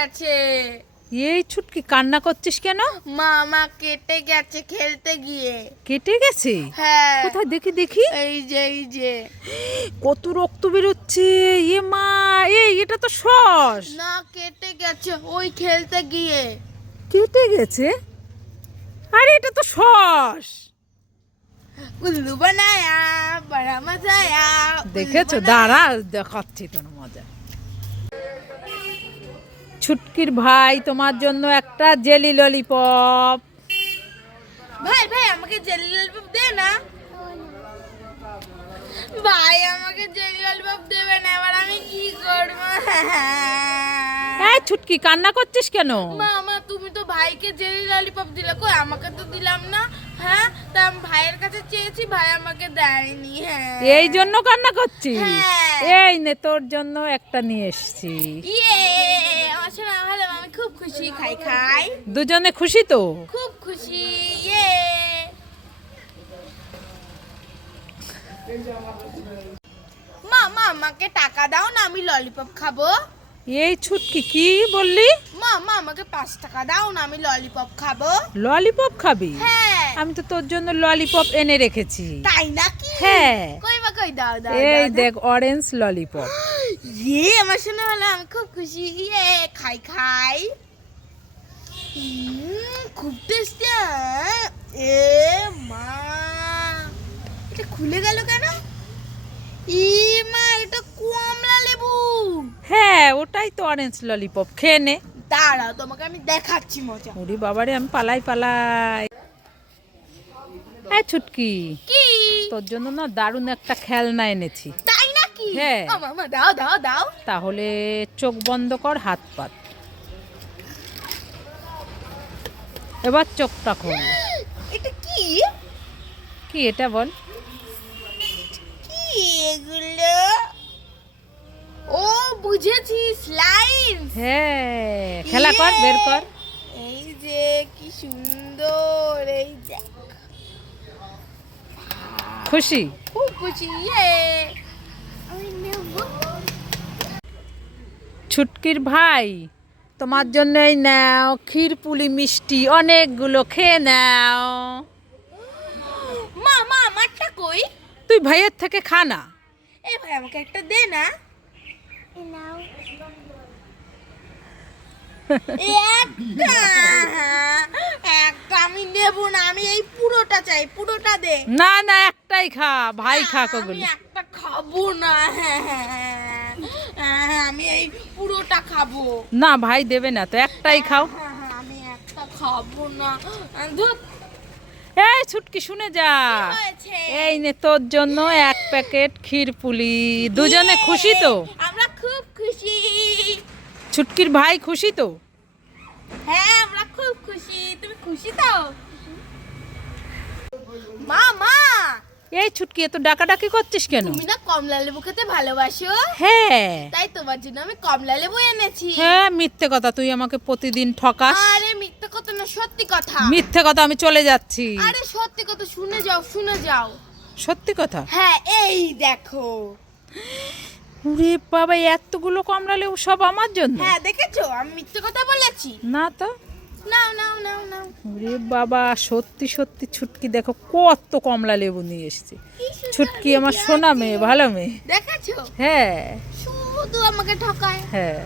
গেছে। এই ছুটকি কান্না করছিস কেন? মামা কেটে গেছে খেলতে গিয়ে। কেটে গেছে? হ্যাঁ। কোথায়? দেখি দেখি। এই যে এই যে। কত রক্ত বেরোচ্ছে। এ মা এই এটা তো সস। না কেটে গেছে ওই খেলতে গিয়ে। কেটে গেছে? আরে এটা তো সস। উল্লু বানায়া বড়া মজায়া দেখেছ? দাঁড়া দেখাচ্ছি তোর মজা। ছুটকির ভাই তোমার জন্য একটা জেলি ললিপপ। ভাই ভাই আমাকে জেলি ললিপপ দে না। ভাই আমাকে জেলি ললিপপ দেবে না এবার আমি কি করব? এই ছুটকি কান্না করছিস কেন? মামা তুমি তো ভাইকে জেলি ললিপপ দিলে কই আমাকে তো দিলাম না? হ্যাঁ তা আমি ভাইয়ের কাছে চেয়েছি ভাই আমাকে দেয়নি হ্যাঁ। এই জন্য কান্না করছিস? হ্যাঁ। এই নে তোর জন্য একটা নিয়ে এসেছি। ইয়ে। আমার শোনা আমি খুব খুশি খাই খাই। দুজনে খুশি তো? খুব খুশি ইয়ে মা মা আমাকে টাকা দাও না আমি ললিপপ খাব। এই ছুটকি কি বললি? মা মা আমাকে পাঁচ টাকা দাও না আমি ললিপপ খাব। ললিপপ খাবি? হ্যাঁ। আমি তো তোর জন্য ললিপপ এনে রেখেছি। তাই নাকি? হ্যাঁ। কই বা কই দাও দাও এই। দেখ অরেঞ্জ ললিপপ ইয়ে আমার শোনা হলো আমি খুব খুশি। ইয়ে খাই খাই। খুব টেস্টি এ মা। এটা খুলে গেল কেন? ই মা এটা কমলা লেবু। হ্যাঁ ওটাই তো অরেঞ্জ ললিপপ খেয়ে নে। দাঁড়াও তোমাকে আমি দেখাচ্ছি মজা। ওরে বাবারে আমি পালাই পালাই। এই ছুটকি। কি? তোর জন্য না দারুণ একটা খেলনা এনেছি। হ্যাঁ। দাও দাও দাও। তাহলে চোখ বন্ধ কর হাত পাত। এবার চোখটা খোল। এটা কি? কি এটা বল? কি এগুলো? ও বুঝেছি স্লাইম হ্যাঁ খেলা কর বের কর। এই যে কি সুন্দর এই দেখ। খুশি? খুব খুশি ইয়ে আমি নেব ছুটকির ভাই। তোমার জন্য এই নাও ক্ষীর পুলি মিষ্টি অনেকগুলো খেয়ে নাও। মা মা আমারটা কই? তুই ভাইয়ের থেকে খা না। এ ভাই আমাকে একটা দে না। নাও। একটা। একটা আমি নেব না আমি এই পুরোটা চাই পুরোটা দে। না না একটাই খা ভাই খা আমি কগুলো। একটা খাব না। আমি এই পুরোটা খাব। না ভাই দেবে না তো একটাই খাও। হ্যাঁ, হ্যাঁ, আমি একটা খাব না। ধুর, এই ছুটকি শুনে যা। এই নে তোর জন্য এক প্যাকেট ক্ষীর পুলি। দুজনে খুশি তো? আমরা খুব খুশি। ছুটকির ভাই খুশি তো? হ্যাঁ আমরা খুব খুশি। তুমি খুশি তো মা মা এই ছুটকি এত ডাকাডাকি করছিস কেন? তুমি না কমলা লেবু খেতে ভালোবাসো? হ্যাঁ। তাই তোমার জন্য আমি কমলা লেবু এনেছি। হ্যাঁ মিথ্যে কথা তুই আমাকে প্রতিদিন ঠকাস। আরে মিথ্যে কথা না সত্যি কথা। মিথ্যে কথা আমি চলে যাচ্ছি। আরে সত্যি কথা শুনে যাও শুনে যাও। সত্যি কথা? হ্যাঁ এই দেখো। ওরে বাবা এতগুলো কমলা লেবু সব আমার জন্য? হ্যাঁ দেখেছ? আমি মিথ্যে কথা বলেছি। না তো। ওরে বাবা সত্যি সত্যি ছুটকি দেখো কত কমলা লেবু নিয়ে এসেছে। ছুটকি আমার সোনা মেয়ে ভালো মেয়ে। দেখেছ হ্যাঁ। শুধু আমাকে ঠকায়। হ্যাঁ।